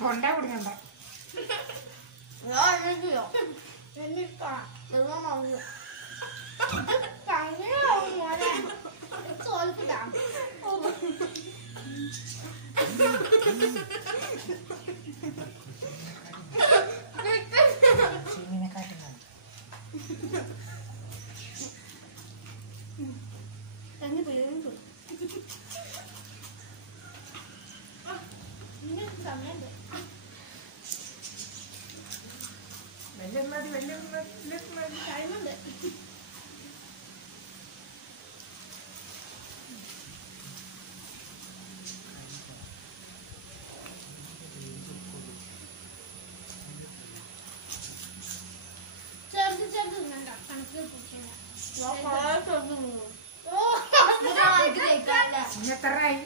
തൊണ്ട കുടിക്കണ്ട എത്രയായി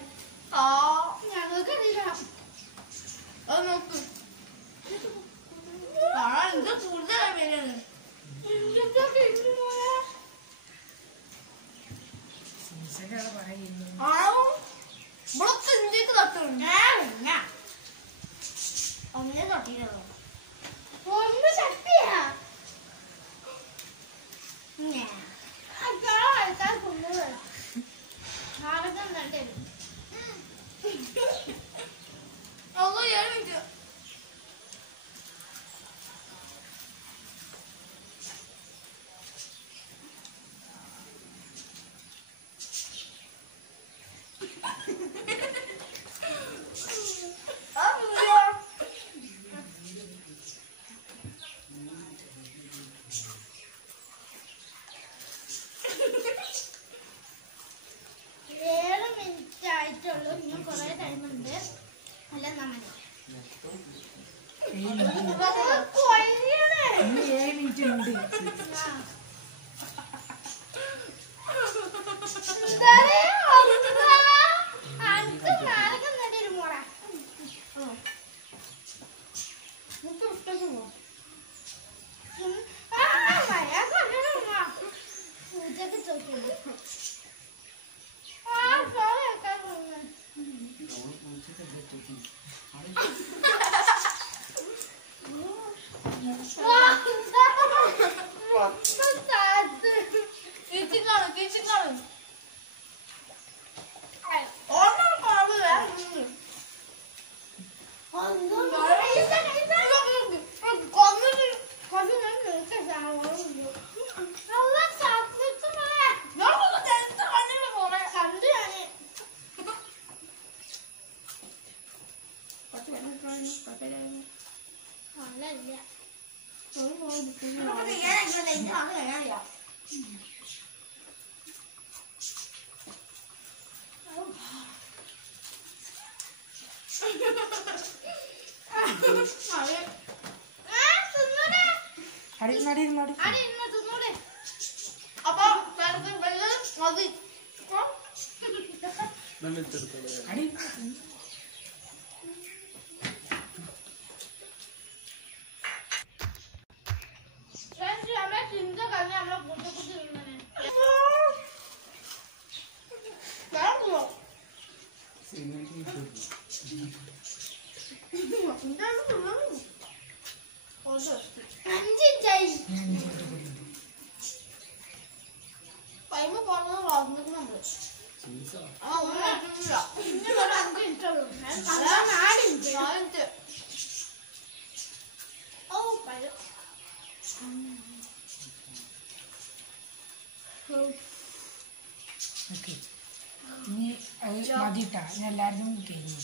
മതിട്ടാ ഞാൻ എല്ലാവരും കഴിഞ്ഞു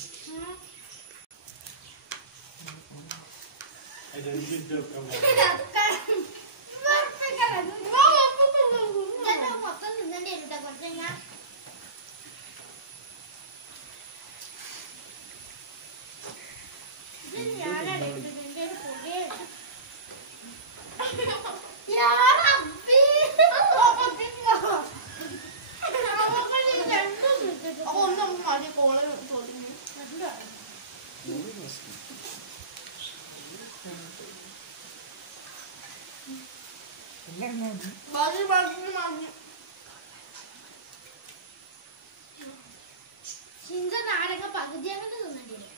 നാരങ്ങ പകുതി അങ്ങനെ തിന്നണ്ടില്ലേ?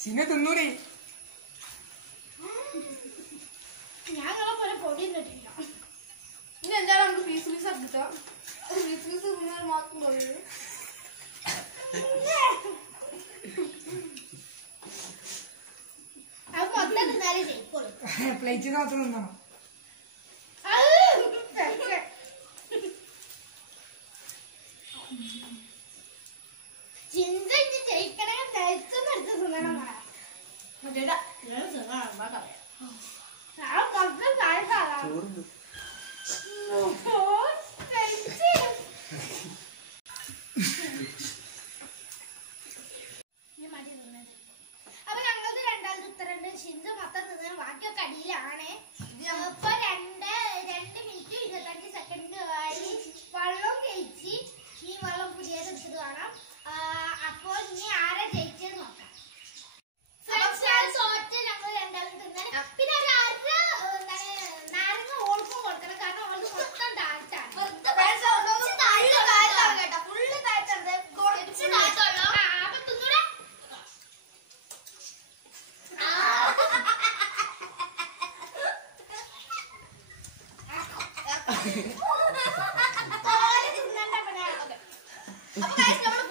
സിന തിന്നൂടി. ഞങ്ങളെ പോലെ പൊടി തിന്നിട്ടില്ല. ഇനി എന്തായാലും നമുക്ക് പീസ് പീസ് എടുക്കാം. പീസ് പീസ് തിന്നാൽ മാത്രം പറയൂ. അത് മൊത്തം തിന്നാലേ ജയിക്കുള്ളൂ. പ്ലേറ്റിൽ മാത്രം തിന്നണം. ചിന്ത ജയിക്കണേ കഴിച്ചെന്ന് എടുത്ത് തിന്നണം. അതേടാ ഞാൻ തിന്നാണ് പറയാം. മൊത്തം താഴ്ത്താളാ. അപ്പൊ ഞങ്ങൾക്ക് രണ്ടാമത്തെ ഉത്തരണ്ട്. ഷിന്ദു മൊത്തം തിന്നാൻ ബാക്കിയൊക്കെ അടിയിലാണ്. ഇപ്പൊ 2 മിനിറ്റ് 25 സെക്കൻഡ് ആയി. വെള്ളം കഴിച്ച് ഈ വെള്ളം പുതിയത് എടുത്തിട്ട് കാണാം. അപ്പൊ ഇനി ആരാ ജയിച്ചെന്ന് നോക്കാം. ഞങ്ങൾ രണ്ടാമത് തിന്നാൻ. പിന്നെ നാരങ്ങ ഓൾക്കും കൊടുക്കണം. കാരണം ഓൾക്ക് മൊത്തം താഴ്ത്താണ്. ഫുള്ള് താഴ്ത്തത് കുറച്ച് അപ്പൊ തിന്നൂടെ. അപ്പൊ നമ്മൾ